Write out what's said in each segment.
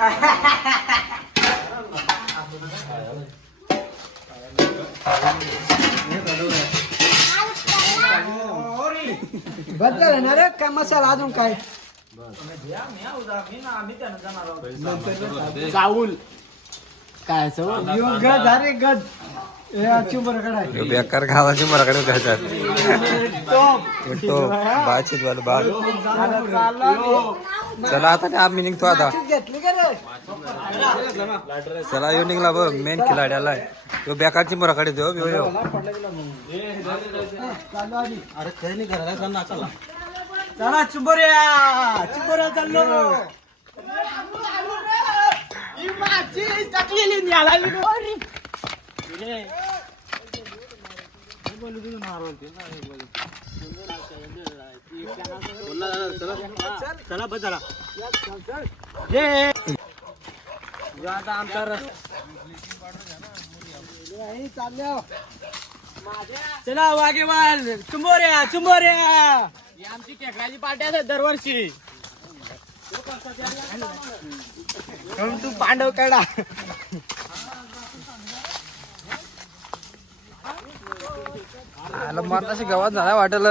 बदल ना रे काय मसाला अजून काय चावल काय गज अरे गज बेकार गावाची मराकडे घालतात बातचीत वाला बाळ. चला आता आम्ही निघतो आता. चला येऊ निघला बघ मेन खिलाड्याला तो बेकारची मराकडे देऊ यो. अरे काही नाही घराला चला चला चिंबोऱ्या चाललो टाकलेली चला बस चला आता आमचा चला वागेवाल चुंबोऱ्या ही आमची टेकराची पार्टी असते दरवर्षी. तू पांडव कडा मारताशी गावात झाला वाटेल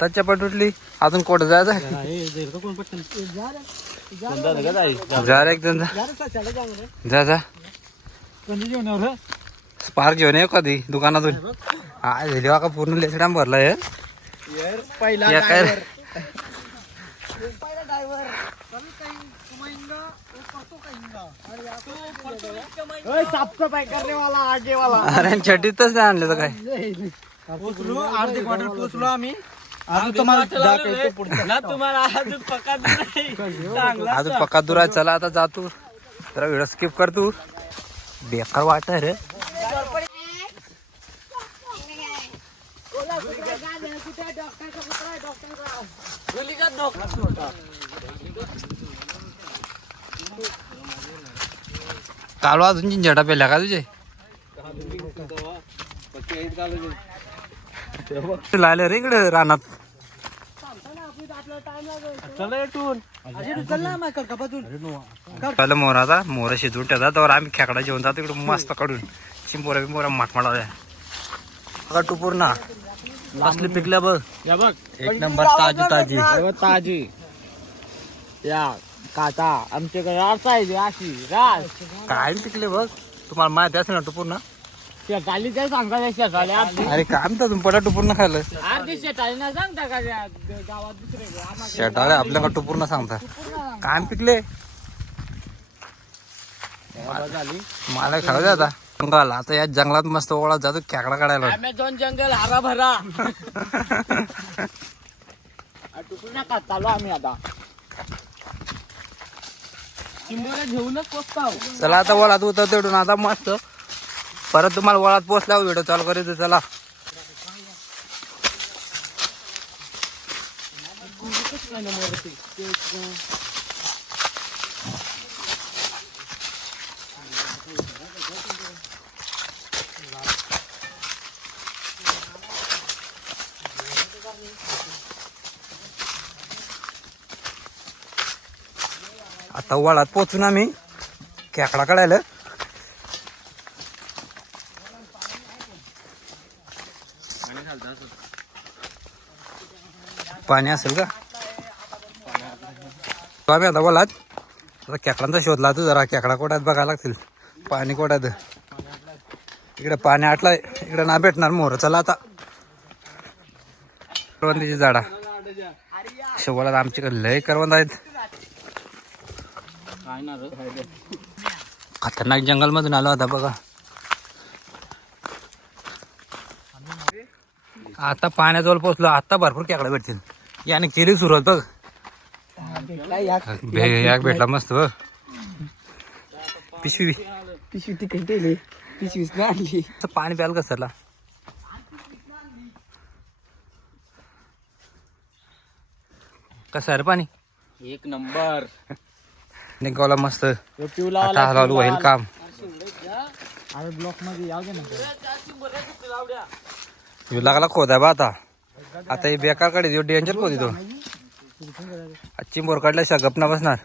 त्याच्या पटुटली अजून कुठं जायचं जा रे एकदम जा जा स्पार्क घेऊन ये कधी दुकानातून हा झाली का पूर्ण लेसडाम भरलाय पहिला काय साफसफाई करने वाला आगे वाला. अरे छटीतच नाही आणलं तर काय पोचलो अर्धी क्वार्टर पोचलो आम्ही. अजून तुम्हाला तुम्हाला अजून पक्का दूर आहे. चला आता जातो जरा व्हिडिओ स्किप कर तू बेकार वाटत रे. कालो अजून झिंझटा पेल्या का तुझे लाले रे इकडे रानात. पहिलं मोराचा मोर शिजवून ठेवतात तर आम्ही खेकडा जेवण जातो इकडे मस्त काढून चिंपोऱ्या बिंपोऱ्या माटमाडा बघा टुपूर ना असले पिकल्या बघ एक नंबर ताजी ताजी ताजी या काटा आमच्याकडे रासायची अशी रास काय पिकले बघ तुम्हाला माहिती असेल ना टुपूर ना शेताली ते सांगता शेताली अरे काय म्हणता तुम्ही पडा टुपूर ना खायला अर्धी शेताली ना सांगता का गावात दुसरे शेटाळे आपल्याकडे टुपूर ना सांगता काय पिकले मला खाऊ दे आता जंगल आता या जंगलात मस्त ओळख जातो खेकडा काढायला. अमेझॉन जंगल हरा भरा टुपूर ना का चालू आम्ही आता चिंबोऱ्या घेऊनच पोचतो. चला आता वळात उतर तेवढून आता मस्त परत तुम्हाला वळात पोचल्यावर व्हिडिओ चालू करायचं. चला आता वळात पोचून आम्ही खेकडा काढायला. पाणी असेल का आम्ही आता वळात आता खेकडांचा शोध लावतो जरा खेकडा कोट्यात बघायला लागतील पाणी कोट्यात इकडे पाणी आटलाय इकडे ना भेटणार मोर. चला आता करवंदीची झाडा शेवळात आमच्याकडे लय करवंद आहेत. खतरनाक जंगल मधून आलो होता बघा. आता पाण्याजवळ पोचलो आता भरपूर खेकडा भेटतील. याने केली सुरुवात बघ भेटला मस्त बघ. पिशवी तिकडे पिशवीच नाही आणली. पाणी प्याल कसला कसं आहे रे पाणी एक नंबर निघाला मस्त. आता हळूहळू होईल काम. ब्लॉक मध्ये लागला खोदाय बा आता आता हे बेकार कडे डेंजर खोदी तो चिंबोर काढल्याशिवाय गप ना बसणार.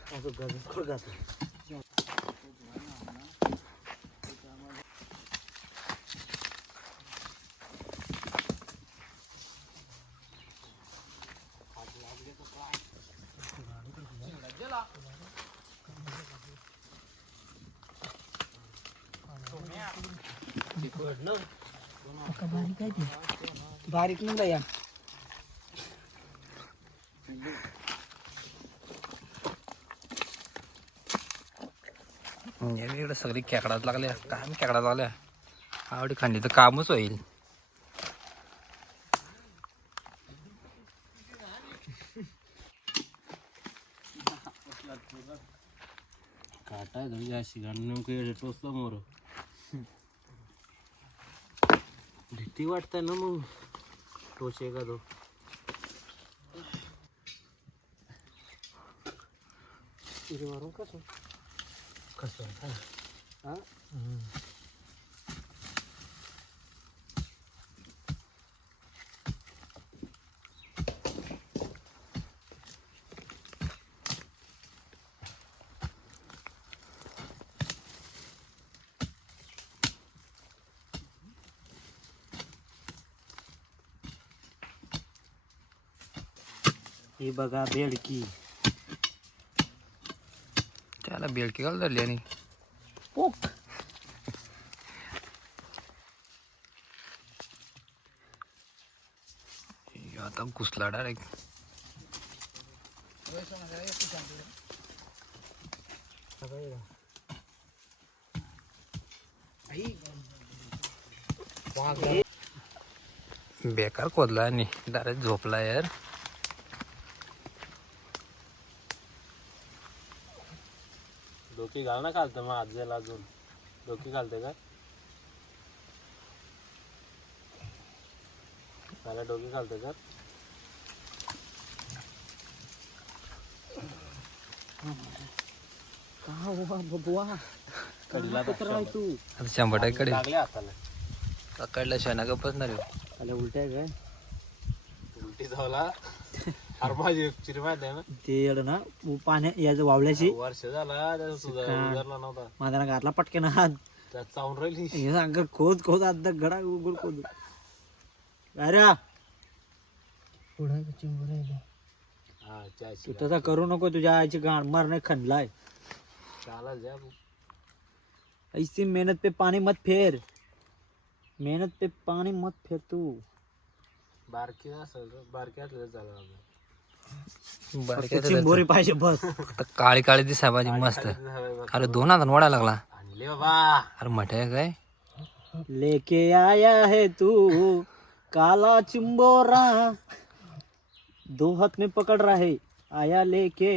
बारीक नाही या इकडे सगळी खेकडाच लागल्या. काय खेकडा लागल्या आवडी खांडी तर कामच होईल. काटा जाशी गाणं टोचला मोर भीती वाटतंय ना मग टोचे का तो वरून कसं कसं हा हे बघा बेडकी त्याला बेडकी घाल धरली आणि पोक आता घुसला डायरेक्ट. बेकार खोदला आणि डायरेक्ट झोपला यार. डोकी घाल ना घालतं मग आजला अजून डोकी घालते का मला डोकी घालते का तू 100% कडे लागले हाताला कडल्या शेणा गप्पच नाही. त्याला उलट्या काय उलटी झाला अरे माझी चिरमात आहे ना ते ना पाण्या याचं वावल्याची वर्ष झाला सुधारला नव्हता माझ्या घातला पटकन हात त्यात चावून राहिली अंग खोद खोद आत गडा उघड खोद अरे तू तसा करू नको तुझ्या आईची गाण मारणे खणलाय चाला जा ऐसी मेहनत पे पानी मत फेर मेहनत पे पानी मत फेर तू बारकी असेल बारकी असलं झालं चिंबोरी पाहिजे बस. काळी काळी दिसाय पाहिजे मस्त. अरे 2 हात वडा लागला अरे मठ्या काय लेके आया है तू काला चिंबोरा 2 हाथ में पकड़ रहा है आया लेके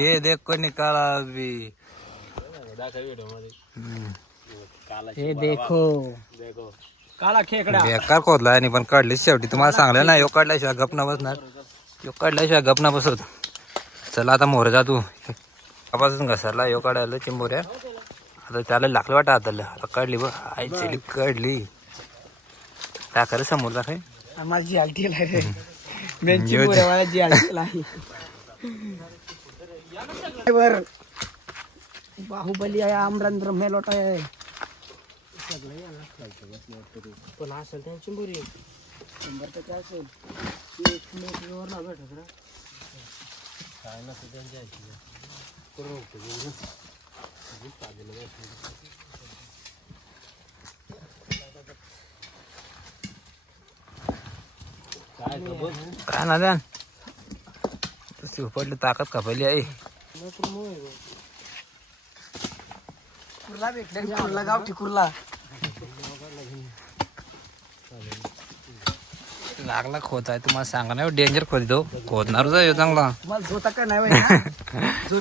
ये देखो निकाला अभी. हे देखो देखो काला खेकडा बेकार खोदला आणि पण काढली शेवटी. तुम्हाला सांगलं ना यो काढल्याशिवाय गप ना बसणार. यो काढल्याशिवाय गप ना बसत. चला आता मोर जा तू तपासून घसरला यो काढायला चिंबोऱ्या. आता त्याला लागलं वाटत हाताला आता काढली बघ आई चली काढली त्या खरं समोर दाखय माझी आलटी रे बेंची मोरवाची आलटी लाई वर बाहुबली आहे आमरंद्र मेलोट आहे पण असेल त्या चिंबोरी 100% असेल काय नसेल त्यांच्या काय ना द्या तशी पडली ताकद खपली आहे. कुर्ला भेटला कुर्ला गावठी कुर्ला लागला खोद आहे तुम्हाला सांगा ना डेंजर खोद तो खोदणारच आहे चांगला. मला झोता काय नाही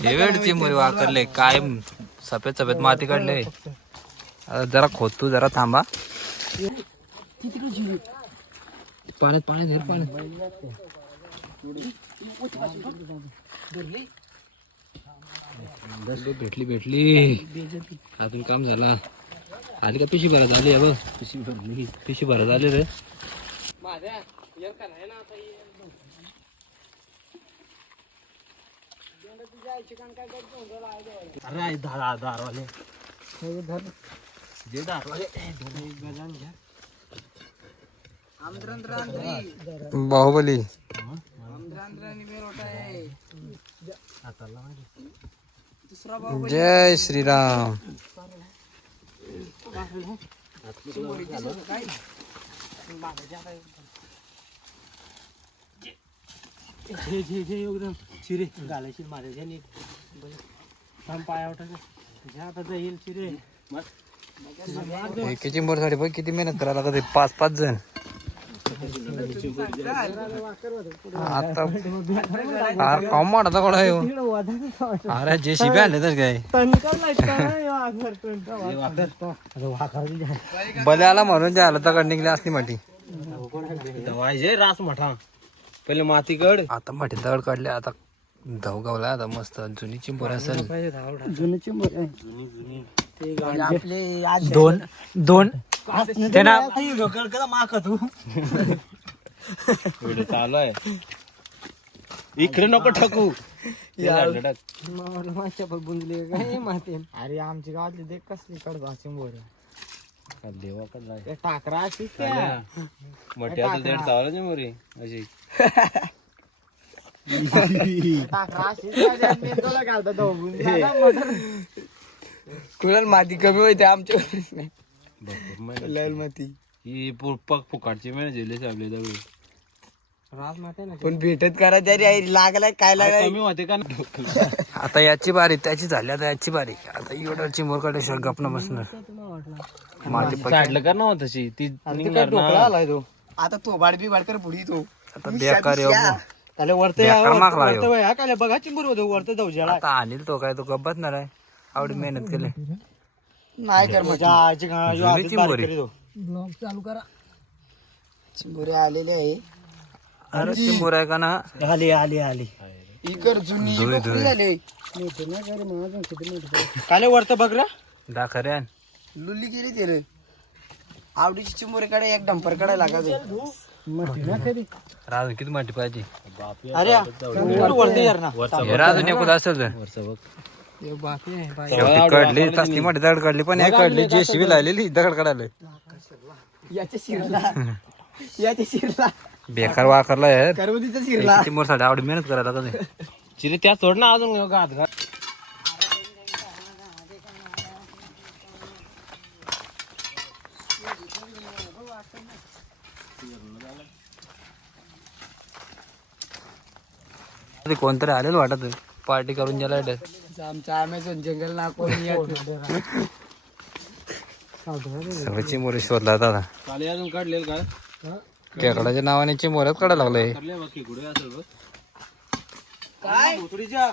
हे वेळ चिंबोरी वाकरले काय सफेद सफेद माती काढले. आता जरा खोद तू जरा थांबा पाण्यात पाण्यात धर पाण्यात भेटली भेटली अजून काम झाला. आधी का पिशी भरत आली बघ पिशी भरत आली रे. अरे दारवाले जे दारवाले बाहुबली जय श्रीराम. एकदम चिरे घालायची माझ्या पाया आता येईल चिरे एके चिंबोरसाठी बघ किती मेहनत करायला लागते. 5-5 जण आता काम मारता कोण आहे हो? अरे जे शिबे आणले तर काय बले आला म्हणून जे आलं तर निघले असली माती रास मोठा पहिले माती कड आता माती दगड काढले. आता धाव गावला आता मस्त जुनी चिंबोर असेल. जुनी चिंबर दोन चालू आहे इकडे नको टाकू. अरे आमची गावातली देख कसली कडबा चिंबोर देवाकडे टाकरा अशी मोठ्या देड चावला चिंबोरी अशी कुणाला माती कमी होते आमच्या माती ही फुकाटची मेळ झेले आपले दगड पण भेटत करा तरी लागलाय काय लागलाय कमी होते का आता याची बारी त्याची झाली. आता याची बारी आता एवढं चिंबोर काढल्याशिवाय गपना बसणार. माती काढलं का ना तशी ती आता तो बाडबी बाडकर पुढी तो आता बेकार बघा चिंबूर होतो वरत जाऊ जळा आता आणील तो काय तो गप बसणार आहे. आवडी मेहनत केली नाही कर जुनी चिंबोरी. चालू करा चिंबोरे आलेले आहे. अरे चिंबोर आहे का ना आली आली आली इकर जुनी धुळे, लोकरी धुळे. झाले काले वरत बघ रे दाखऱ्या लुल्ली गेली ते रे आवडीची चिंबोरे कडे एक डंपर कडे लागायचं. राजून किती माती पाहिजे. अरे वरती यार ना हे राजून एकूण असेल तर शेवटी काढली तसली मोठी दगड काढली. पण हे काढली जे शिवी लावलेली दगड काढायला याच्या शिरला बेकार वाकरला यार. करवतीचा शिरला चिंबोर साठी आवडी मेहनत करायला लागत. चिरे त्या सोड ना अजून घात घात कोणतरी आलेलं वाटत पार्टी करून गेला. आमचा अमेझॉन जंगल ना कोणी सगळे चिंबोरे शोधला आता. काले अजून काढलेल का खेकडाच्या नावाने चिंबोऱ्यात काढायला लागलंय. काढले बाकी कुठे असेल बघ काय भोसडीच्या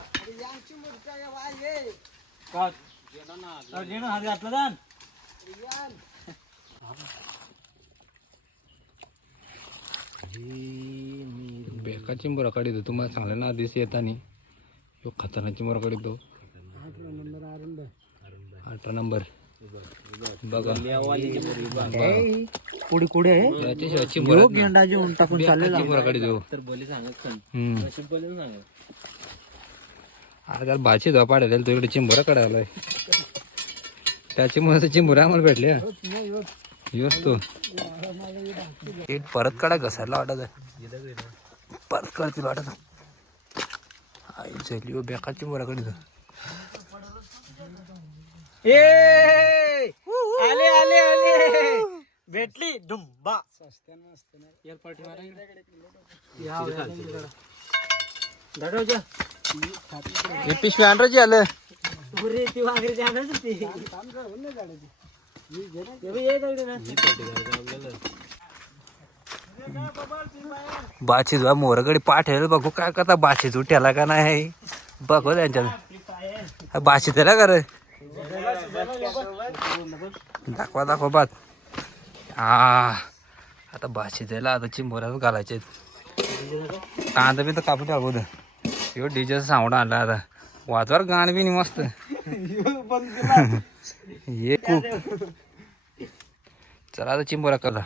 हात घातला दान बेकार चिंबोरा काढितो तुम्हाला सांगलं ना आधीच येतानी. यो खतरनाक चिंबोरा काढितो 18 नंबर बघा पुढे कुठे आहे याच्याशिवाय चिंबोरा गेंडा जेवण टाकून चाललेला चिंबोरा काढितो. तर बोली सांगत अरे त्याला भाची धाव पाडायला तो इकडे चिंबोरा काढायला त्या चिंबोरा आम्हाला भेटले. योच तो परत काढा घसायला वाटत परत काढतील वाटत. आई झाली हो बेकार चिंबोरा काढितो. आले आले आले भेटली डुंबा हे पिशवी आणराची आलं बाची मोरकडे पाठेल बघू काय करता. बाची उठ्याला का नाही बघू त्यांच्या बाची त्याला कर दाखवा बात. आता बाची द्यायला आता चिंबोऱ्यात घालायचे. कांदा बी तर कापू टाकू यो डीजेचा साऊंड आणला आता वाजवर गाणं बी नाही मस्त ये खूप. चला आता चिंबोरा करा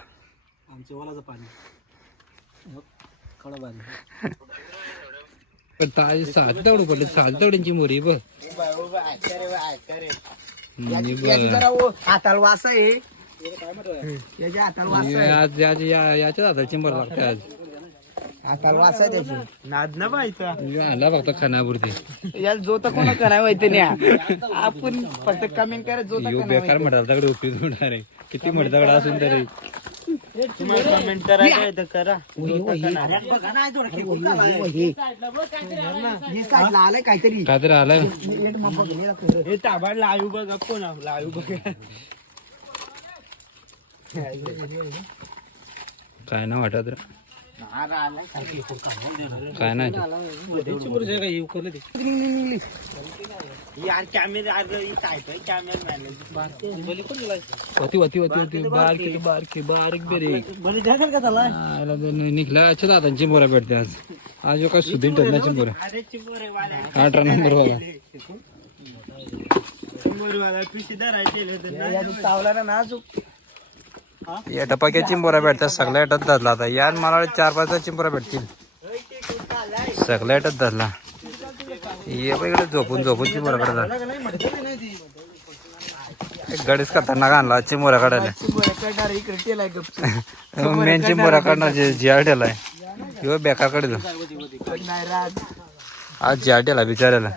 ताजे साधी तेवढं पडले साधी तेवढ्यांची मोरी बघ याची जरा हाताला वास आहे याच्या हाताला वास आहे आज याच्याच हातात चिंबर लागते आज हाताला वास आहे त्याची नाद ना पाहायचा आला फक्त खानापुरती याला जो तर कोणा करायला माहिती नाही आपण फक्त कमेंट करा जो यो बेकार म्हटलं उपयोग होणार आहे किती म्हटलं असून तरी तुम्हाला कमेंट करायचं तर करा आलाय काहीतरी काय तरी आलाय हे ताबाड लाईव्ह बघा कोण लाईव्ह बघा काय ना वाटत रे काय नाही यार कॅमेरा होती होती होती होती बारकी बारकी बारीक बेरीक निघला दादांची मोरा भेटते आज आज काय सुधीर टरणाची मोरा 18 नंबर बघा चावला ना या टपाक्या चिंबोरा भेटतात सगळ्या येटात धरला आता यार मला 4-5 चिंबोरा भेटतील सगळ्या येटात धरला ये बघ इकडे झोपून झोपून चिंबोरा काढतात गडीच खतरनाक आणला चिंबोरा काढायला मेन चिंबोरा काढणार जिआर ठेलाय किंवा बेकार काढतो आज जिआर ठेला बिचारायला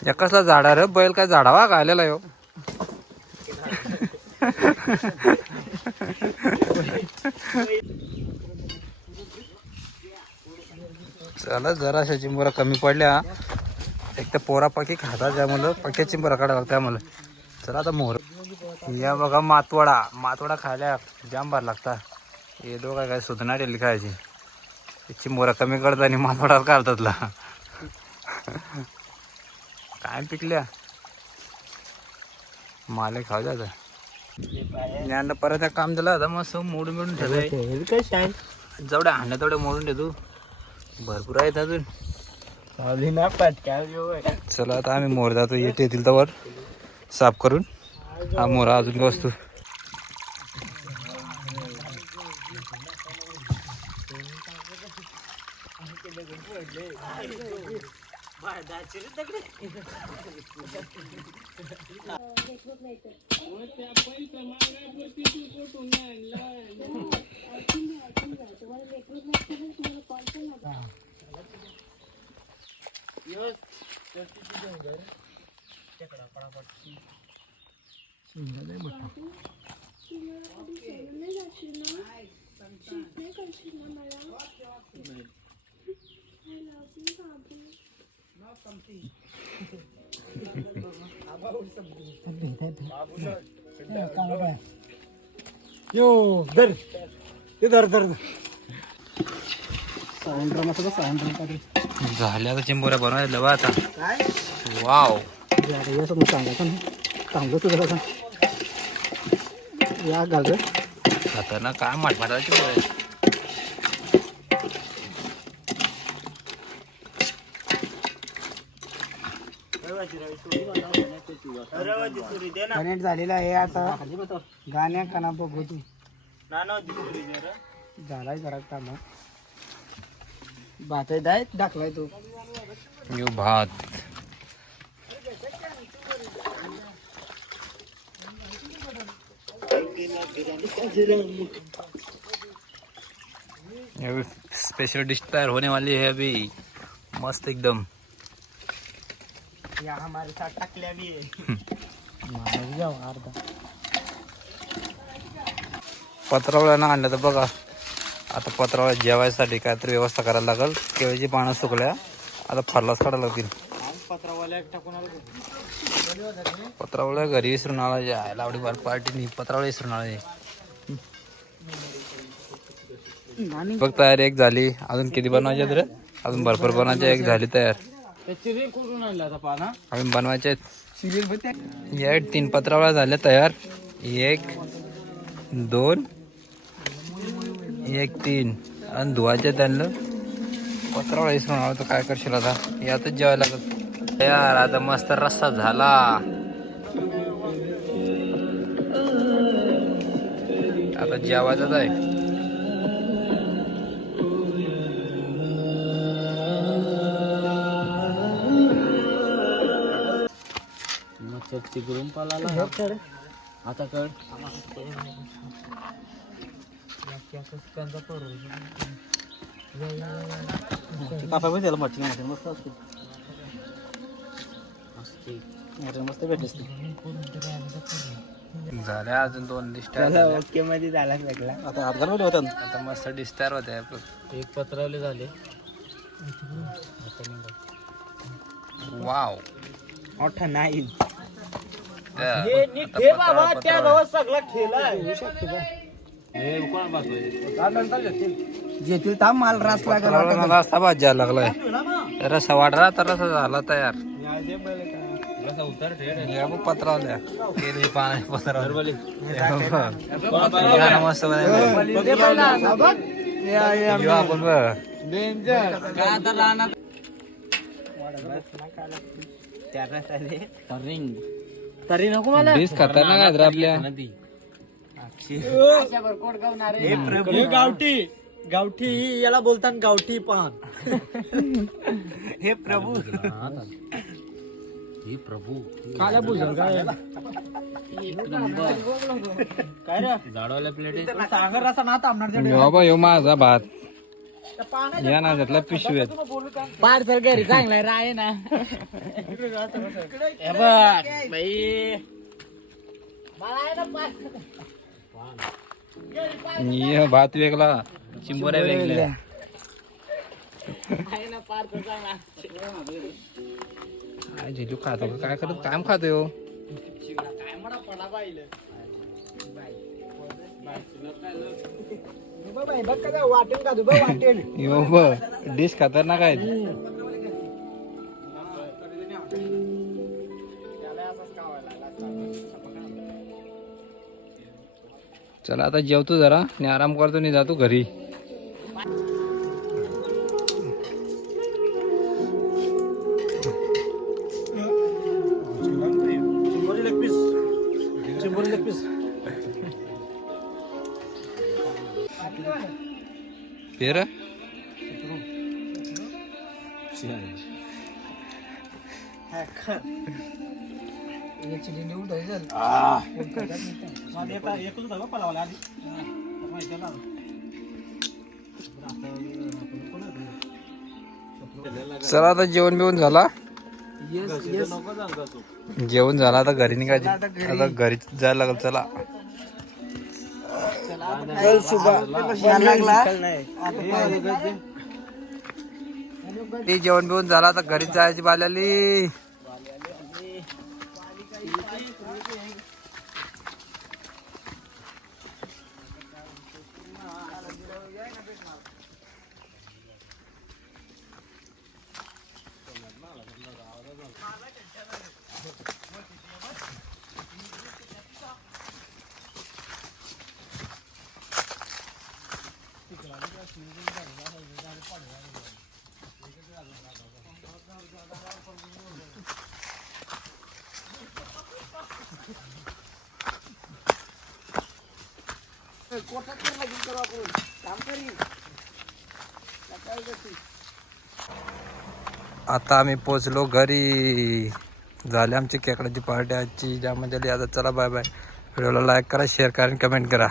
या कसला झाडा रे बैल काय झाडावा घालेला यो चला जराशा चिंबोरा कमी पडल्या एक तर पोरा पाकी खातात त्यामुळं पक्या चिंबोरा काढायला लागतं त्यामुळं चला आता मोहर या बघा मातवडा खायला जाम भार लागता हे दोघं काय सुधणार डेली खायची चिंबोरा कमी करतात आणि मातवडा काढतातला काय पिकल्या माले खाऊ द्या ज्ञान परत काम झालं आता मस्त मोडून मिळून ठेवलंय जेवढ्या हांड्या तेवढ्या मोडून ठेवतो भरपूर आहेत अजून चला आता आम्ही मोर जातो येत येतील तर साफ करून हा मोरा अजून बसतो यो धर ते धर झाल्या आता चिंबोऱ्या बनवायला बा आता वाव या घाल खतरनाक काय माटमाटा चिंबोऱ्या कनेक्ट झालेला आहे आता गाण्या काना बघू झालाय जरा काम भात आहे दाखलाय तो यो भात स्पेशल डिश तैयार होने वाली है अभी मस्त एकदम या हमारे साथ टकल्या भी है पत्रावळ्यानं आणलं तर बघा आता पत्रावळ्या जेवायसाठी काहीतरी व्यवस्था करायला लागल केळीची पानं सुकल्या आता फरलाच काढायला लागतील पत्रावळ्या घरी विसरून आला जायला आवडी बार पार्टी पत्रावळ्या विसरून आला बघ तयार एक झाली अजून किती बनवायचे तर अजून भरपूर बनवायचे एक झाली तयार अजून बनवायचे या 3 पत्रावळ्या झाल्या तयार 1 2 1 3 आणि धुवायचे त्यांना पत्रावळा विसरून आलो तर काय करशील आता यातच जेवायला लागत यार आता मस्त रस्सा झाला आता जेवायचाच आहे तिकडून पळाला आता कळ कापा पण त्याला मच्छी नाही मस्त असते मस्त भेटते झाल्या अजून 2 डिस्टार ओके मध्ये झाला लागला आता हातगार मध्ये होता आता मस्त डिस्टार होते एक पत्रावले झाले वाव मोठा नाही सगळा ठेला जेथील थांब माल रास लागला रस्ता भाज्या लागलाय रस्सा वाढला तर रस्सा झाला तयार पत्रावल्या पत्रावल्या मस्त आपण तरी नको मला खतरनाक आहे आपल्या गावठी गावठी याला बोलतात गावठी पान हे प्रभू हे प्रभू काला बुजल काय झाडवाल्या प्लेट सागर रसा ना तांबणार बाबा ह्यो माझा भात या ना त्यातला पिशवीत पार्सल घरी चांगलाय राय ना ये भात वेगळा चिंबोऱ्या वेगळ्या काय झेलू खातो का? काय करत काम खातोय हो? वाटेल का तुझं वाटेल यो ब डिश खतरनाक आहेत चला आता जेवतो जरा आणि आराम करतो आणि जातो घरी फिर चला आता जेवण बिवून झाला जेवण झाला आता घरी निघायची आता घरी जायला लागल चला जेवण बिवून झाला आता घरी जायची बाल्याली आता आम्ही पोचलो घरी झाली आमची खेकड्याची पार्टी आजची ज्यामध्ये आता चला बाय बाय व्हिडिओला लाईक करा शेअर करा आणि कमेंट करा